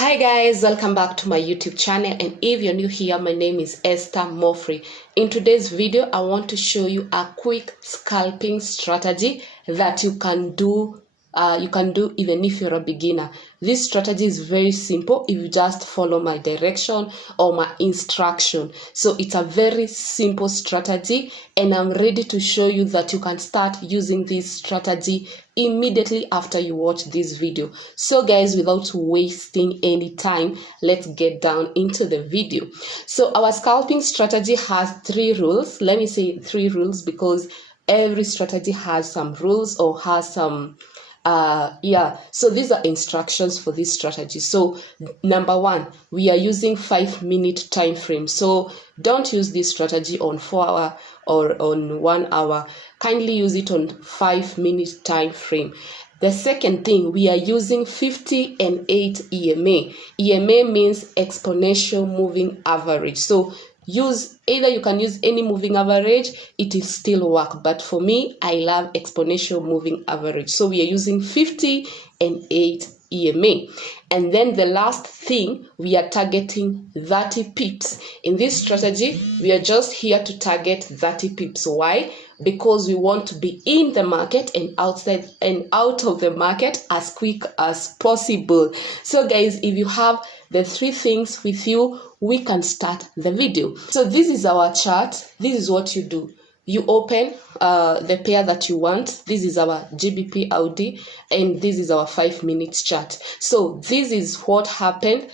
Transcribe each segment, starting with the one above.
Hi guys, welcome back to my YouTube channel, and if you're new here, my name is Esther Moffrey. In today's video, I want to show you a quick scalping strategy that you can do even if you're a beginner. This strategy is very simple if you just follow my direction or my instruction. So it's a very simple strategy, and I'm ready to show you that you can start using this strategy immediately after you watch this video. So guys, without wasting any time, let's get down into the video. So our scalping strategy has 3 rules. Let me say 3 rules because every strategy has some rules or has some so these are instructions for this strategy. So number 1, we are using 5-minute time frame. So don't use this strategy on 4-hour or on 1 hour. Kindly use it on 5-minute time frame. The second thing, we are using 50 and 8 EMA. EMA means exponential moving average. So you can use any moving average, it will still work, but for me, I love exponential moving average. So we are using 50 and 8 EMA. And then the last thing, we are targeting 30 pips. In this strategy, we are just here to target 30 pips. Why? Because we want to be in the market and outside and out of the market as quick as possible. So guys, if you have the 3 things with you, we can start the video. So this is our chart. This is what you do. You open the pair that you want. This is our GBP Audi, and this is our 5-minute chart. So this is what happened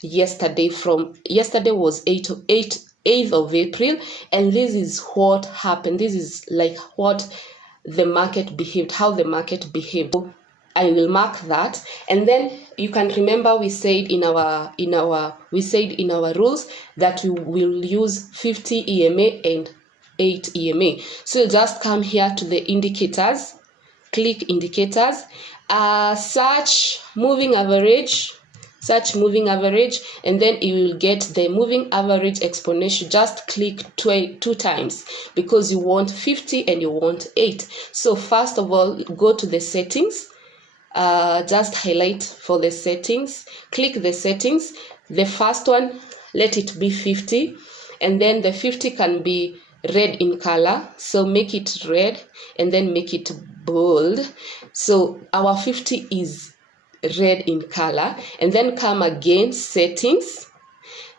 yesterday. Yesterday was 8th of April, and this is what happened. This is like what the market behaved, how the market behaved. I will mark that, and then you can remember we said in our rules that we will use 50 EMA and 8 EMA. So just come here to the indicators, click indicators, search moving average, and then you will get the moving average exponential. Just click 2 times because you want 50 and you want 8. So first of all, go to the settings. Just highlight for the settings, click the settings. The first one, let it be 50, and then the 50 can be red in color, so make it red and then make it bold. So our 50 is red in color, and then come again settings,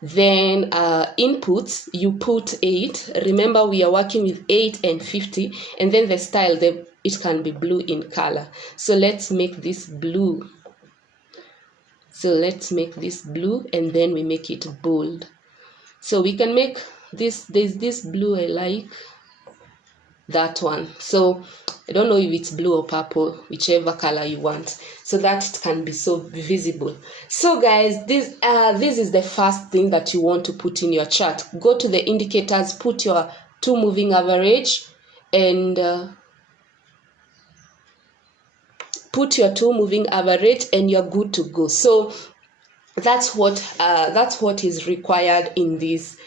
then inputs, you put 8. Remember we are working with 8 and 50, and then the style, it can be blue in color. So let's make this blue. And then we make it bold. So we can make this, there's this blue I like, that one. So I don't know if it's blue or purple, whichever color you want, so that it can be so visible. So guys, this is the first thing that you want to put in your chart. Go to the indicators, put your 2 moving average, and put your 2 moving average, and you're good to go. So that's what is required in this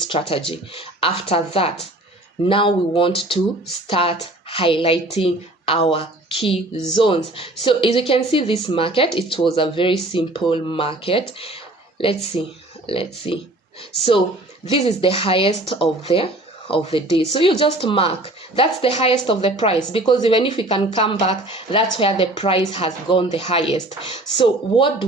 strategy. After that, now we want to start highlighting our key zones. So as you can see, this market, it was a very simple market. Let's see. So this is the highest of the day. So you just mark, that's the highest of the price, because even if we can come back, that's where the price has gone the highest. So what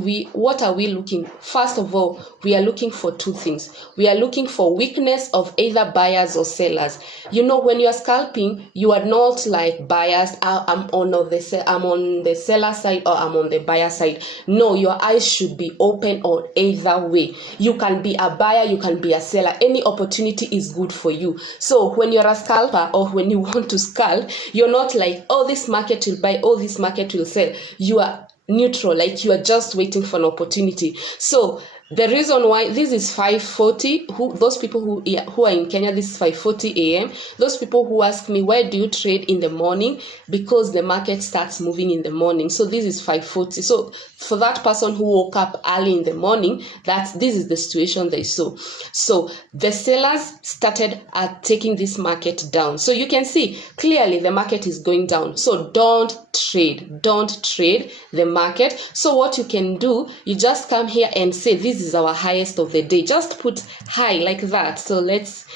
are we looking? First of all, we are looking for 2 things. We are looking for weakness of either buyers or sellers. You know, when you are scalping, you are not like buyers, I'm on the seller side or I'm on the buyer side. No, your eyes should be open on either way. You can be a buyer, you can be a seller. Any opportunity is good for you. So when you're a scalper, or when you want to scalp, you're not like, oh, this market will buy, oh, this market will sell. You are neutral, like you are just waiting for an opportunity. So the reason why this is 5:40, those people who are in Kenya, this is 5:40 a.m. Those people who ask me, why do you trade in the morning? Because the market starts moving in the morning. So this is 5:40. So for that person who woke up early in the morning, this is the situation they saw. So the sellers started taking this market down. So you can see clearly the market is going down. So don't trade. Don't trade the market. So what you can do, you just come here and say this is our highest of the day. Just put high like that. So let's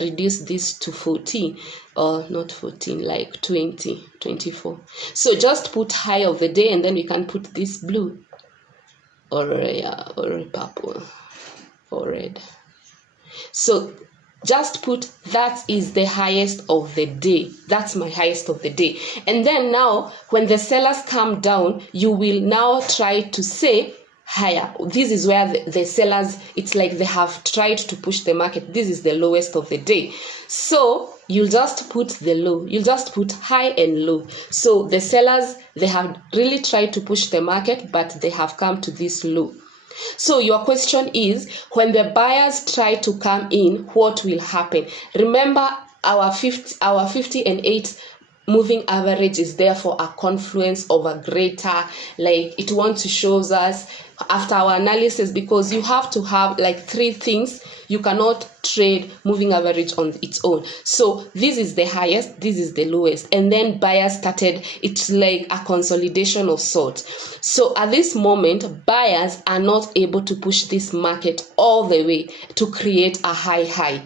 reduce this to 14, or not 14, like 20, 24. So just put high of the day, and then we can put this blue or purple or red. So just put that is the highest of the day. That's my highest of the day. And then now when the sellers come down, you will now try to say higher. This is where the sellers, it's like they have tried to push the market. This is the lowest of the day. So you'll just put the low. You'll just put high and low. So the sellers, they have really tried to push the market, but they have come to this low. So your question is, when the buyers try to come in, what will happen? Remember, our 50 and 8 moving average is therefore a confluence of a greater, like it wants to show us after our analysis, because you have to have like 3 things. You cannot trade moving average on its own. So this is the highest, this is the lowest, and then buyers started, it's like a consolidation of sorts. So at this moment, buyers are not able to push this market all the way to create a high.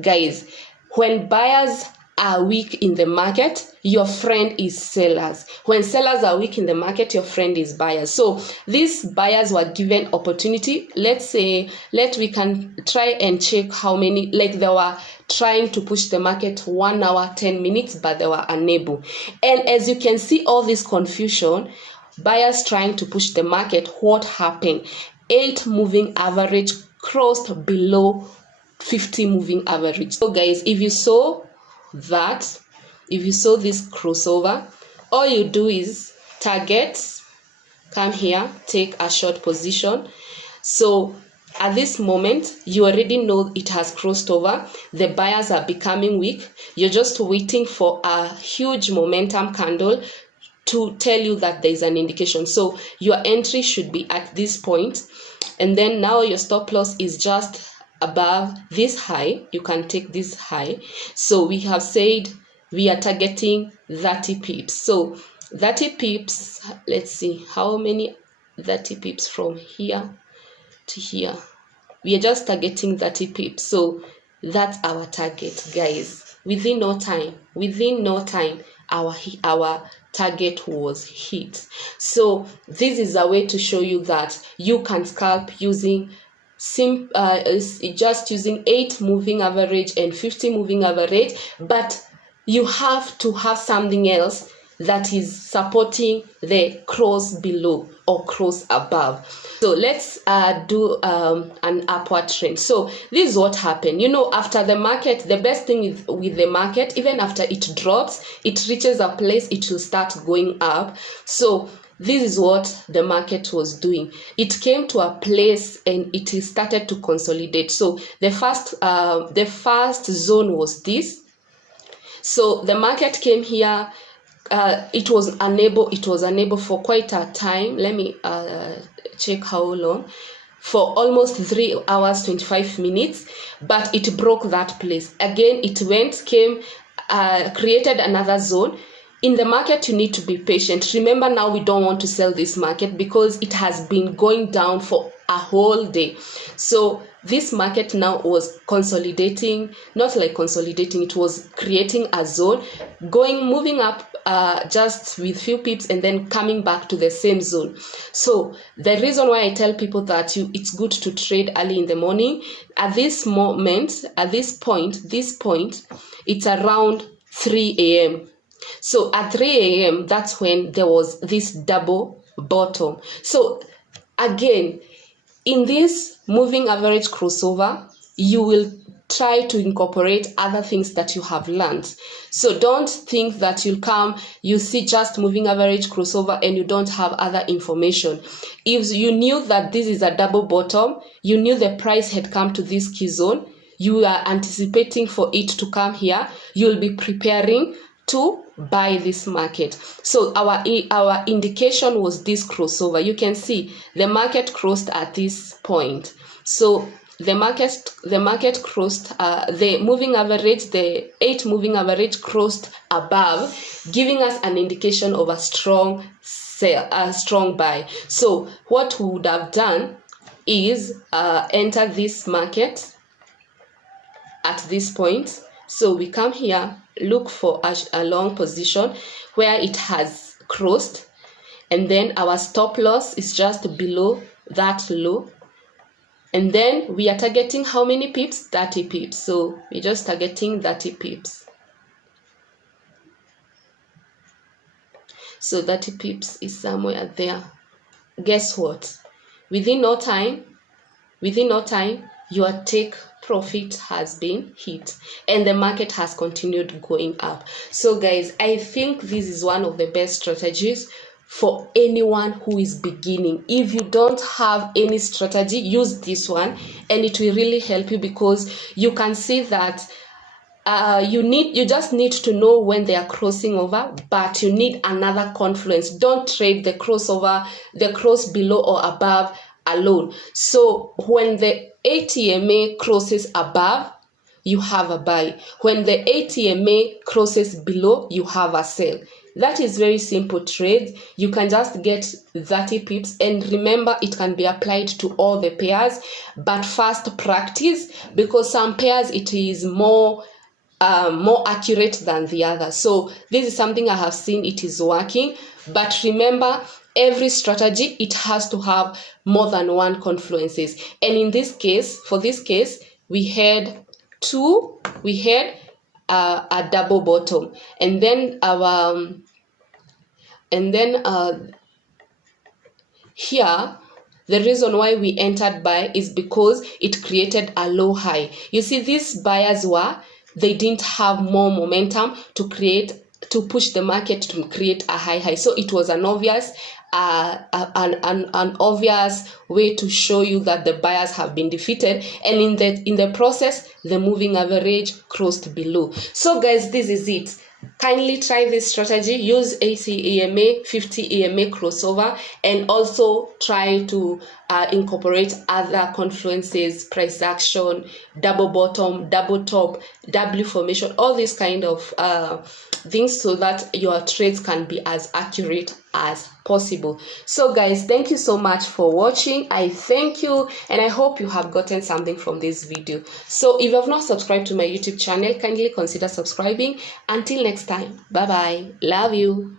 Guys, when buyers are weak in the market, your friend is sellers. When sellers are weak in the market, your friend is buyers. So these buyers were given opportunity. We can try and check how many, like they were trying to push the market 1 hour, 10 minutes, but they were unable. And as you can see, all this confusion, buyers trying to push the market, what happened? 8 moving average crossed below 50 moving average. So guys, if you saw this crossover, all you do is target, come here, take a short position. So at this moment, you already know it has crossed over. The buyers are becoming weak. You're just waiting for a huge momentum candle to tell you that there is an indication. So your entry should be at this point, and then now your stop loss is just above this high. You can take this high. So we have said we are targeting 30 pips. So 30 pips, let's see how many 30 pips from here to here. We are just targeting 30 pips. So that's our target, guys. Within no time, our target was hit. So this is a way to show you that you can scalp using just using 8 moving average and 50 moving average, but you have to have something else that is supporting the cross below or cross above. So let's do an upward trend. So this is what happened. After the market, the best thing with the market, even after it drops, it reaches a place, it will start going up. So this is what the market was doing. It came to a place and it started to consolidate. So the first zone was this. So the market came here. It was unable for quite a time. Let me check how long. For almost 3 hours 25 minutes, but it broke that place again. It created another zone. In the market, you need to be patient. Remember, now we don't want to sell this market because it has been going down for a whole day. So this market now was consolidating, not like consolidating, it was creating a zone, moving up just with few pips and then coming back to the same zone. So the reason why I tell people that it's good to trade early in the morning, at this moment, at this point, it's around 3 a.m. So at 3 a.m., that's when there was this double bottom. So again, in this moving average crossover, you will try to incorporate other things that you have learned. So don't think that you see just moving average crossover and you don't have other information. If you knew that this is a double bottom, you knew the price had come to this key zone, you are anticipating for it to come here, you'll be preparing to buy this market. So our indication was this crossover. You can see the market crossed at this point. So the market crossed the moving average, the 8 moving average crossed above, giving us an indication of a strong sell, a strong buy. So what we would have done is enter this market at this point. So we come here, look for a long position where it has crossed, and then our stop loss is just below that low. And then we are targeting how many pips? 30 pips. So we're just targeting 30 pips. So 30 pips is somewhere there. Guess what? Within no time, your take profit has been hit and the market has continued going up. So guys, I think this is one of the best strategies for anyone who is beginning. If you don't have any strategy, use this one and it will really help you, because you can see that you just need to know when they are crossing over, but you need another confluence. Don't trade the crossover, the cross below or above alone. So when the ATMA crosses above, you have a buy. When the ATMA crosses below, you have a sell. That is very simple trade. You can just get 30 pips, and remember, it can be applied to all the pairs, but first practice, because some pairs it is more accurate than the other. So this is something I have seen, it is working. But remember, every strategy, it has to have more than one confluences. And in this case, for this case, we had a double bottom, and then here the reason why we entered buy is because it created a low high. You see, these buyers they didn't have more momentum to push the market to create a high. So it was an obvious an obvious way to show you that the buyers have been defeated, and in the process the moving average crossed below. So guys, this is it. Kindly try this strategy. Use 80 EMA, 50 EMA crossover, and also try to incorporate other confluences, price action, double bottom, double top, W formation, all these kind of things, so that your trades can be as accurate as possible. So guys, thank you so much for watching. I thank you, and I hope you have gotten something from this video. So if you have not subscribed to my YouTube channel, kindly consider subscribing. Until next time, bye bye, love you.